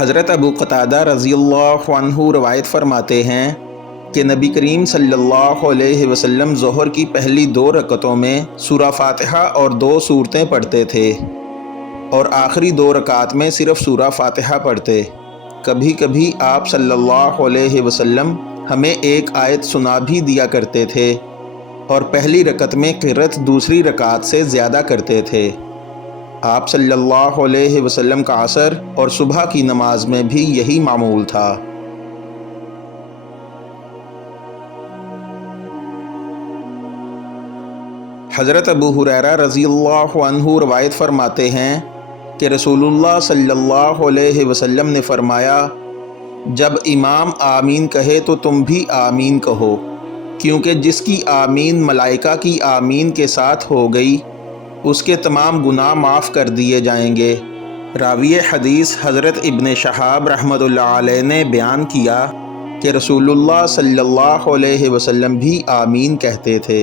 حضرت ابو قتادہ رضی اللہ عنہ روایت فرماتے ہیں کہ نبی کریم صلی اللہ علیہ وسلم ظہر کی پہلی 2 رکعتوں میں سورہ فاتحہ اور 2 سورتیں پڑھتے تھے اور آخری 2 رکعات میں صرف سورہ فاتحہ پڑھتے۔ کبھی کبھی آپ صلی اللہ علیہ وسلم ہمیں ایک آیت سنا بھی دیا کرتے تھے اور پہلی رکعت میں قرأت دوسری رکعت سے زیادہ کرتے تھے۔ آپ صلی اللہ علیہ وسلم کا عصر اور صبح کی نماز میں بھی یہی معمول تھا۔ حضرت ابو ہریرہ رضی اللہ عنہ روایت فرماتے ہیں کہ رسول اللہ صلی اللہ علیہ وسلم نے فرمایا، جب امام آمین کہے تو تم بھی آمین کہو، کیونکہ جس کی آمین ملائکہ کی آمین کے ساتھ ہو گئی اس کے تمام گناہ معاف کر دیے جائیں گے۔ راوی حدیث حضرت ابن شہاب رحمۃ اللہ علیہ نے بیان کیا کہ رسول اللہ صلی اللہ علیہ وسلم بھی آمین کہتے تھے۔